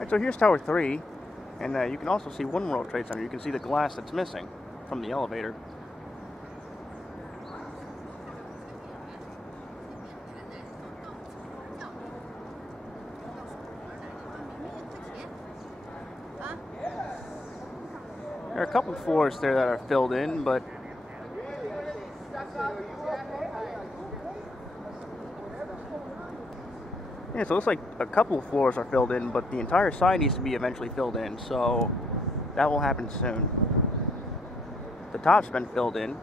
Alright, so here's Tower 3, and you can also see One World Trade Center. You can see the glass that's missing from the elevator. There are a couple floors there that are filled in, but yeah, so it looks like a couple of floors are filled in, but the entire side needs to be eventually filled in, so that will happen soon. The top's been filled in,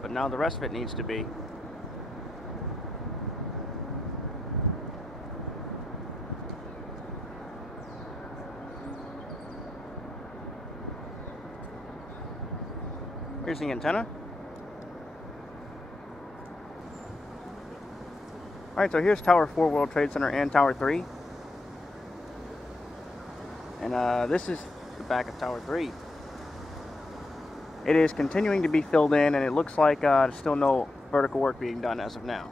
but now the rest of it needs to be. Here's the antenna. Alright, so here's Tower 4 World Trade Center and Tower 3. And this is the back of Tower 3. It is continuing to be filled in, and it looks like there's still no vertical work being done as of now.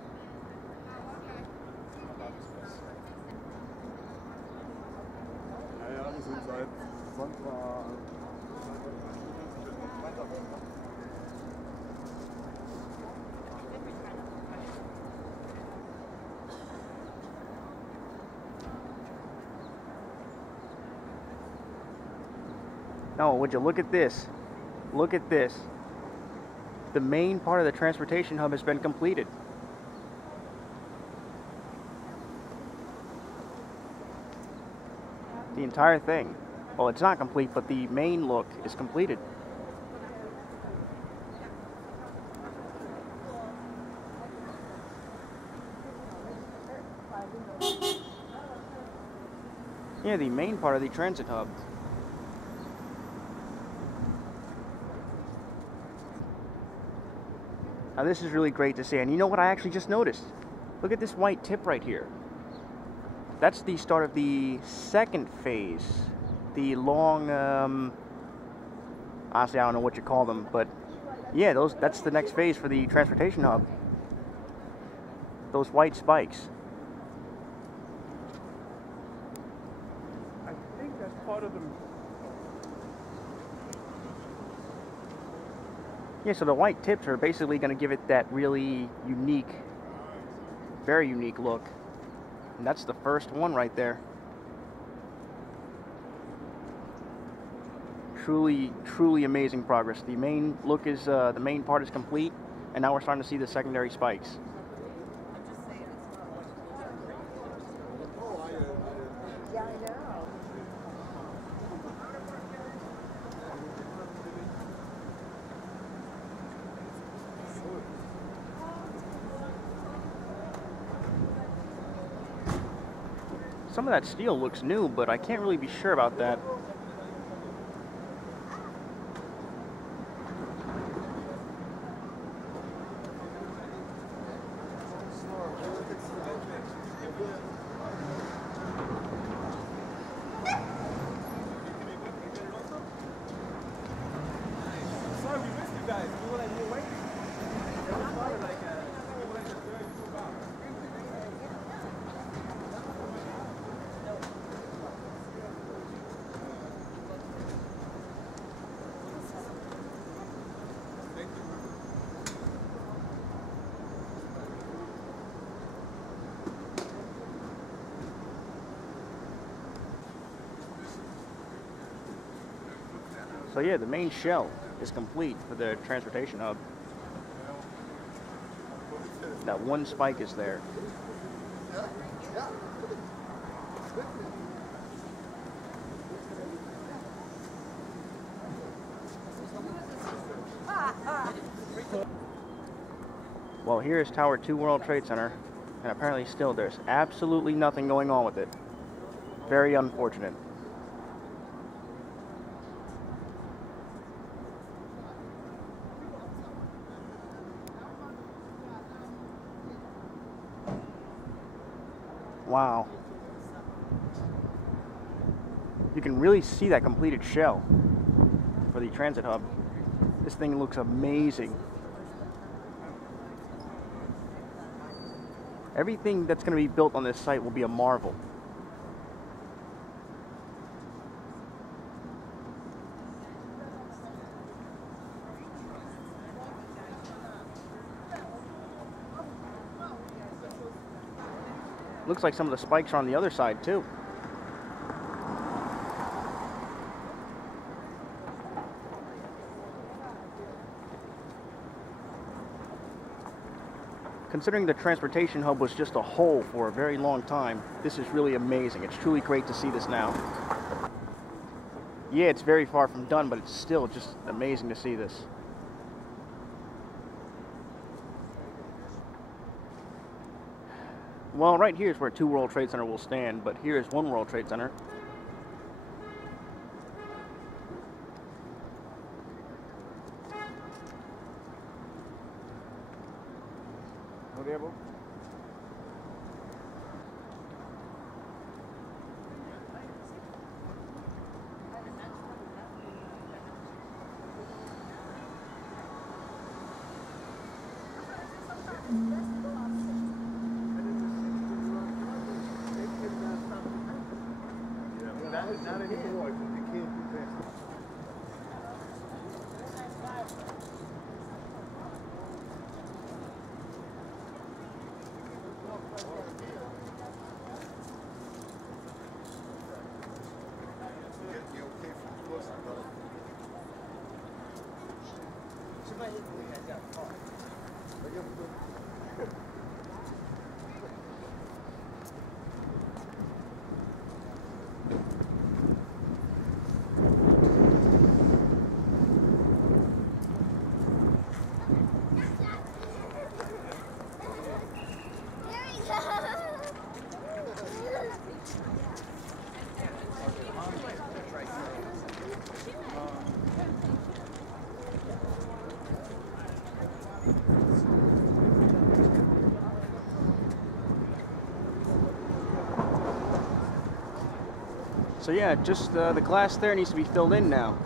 No, would you look at this? Look at this. The main part of the transportation hub has been completed. The entire thing. Well, it's not complete, but the main look is completed. Yeah, the main part of the transit hub. Now this is really great to see, and you know what I actually just noticed? Look at this white tip right here. That's the start of the second phase. The long, honestly I don't know what you call them, but yeah, that's the next phase for the transportation hub. Those white spikes. I think that's part of the... Yeah, so the white tips are basically going to give it that really unique, very unique look. And that's the first one right there. Truly, truly amazing progress. The main look is, the main part is complete, and now we're starting to see the secondary spikes. Some of that steel looks new, but I can't really be sure about that. Sorry, we missed you guys. We were like, we were waiting. It was probably like we were like a 32 hours. So yeah, the main shell is complete for the transportation hub. That one spike is there. Well, here is Tower 2 World Trade Center, and apparently still there's absolutely nothing going on with it. Very unfortunate. Wow. You can really see that completed shell for the transit hub. This thing looks amazing. Everything that's going to be built on this site will be a marvel. Looks like some of the spikes are on the other side too. Considering the transportation hub was just a hole for a very long time, this is really amazing. It's truly great to see this now. Yeah, it's very far from done, but it's still just amazing to see this. Well, right here is where 2 World Trade Center will stand, but here is 1 World Trade Center. Not anymore, because they can't do that. You okay from close to the So yeah, just the glass there needs to be filled in now.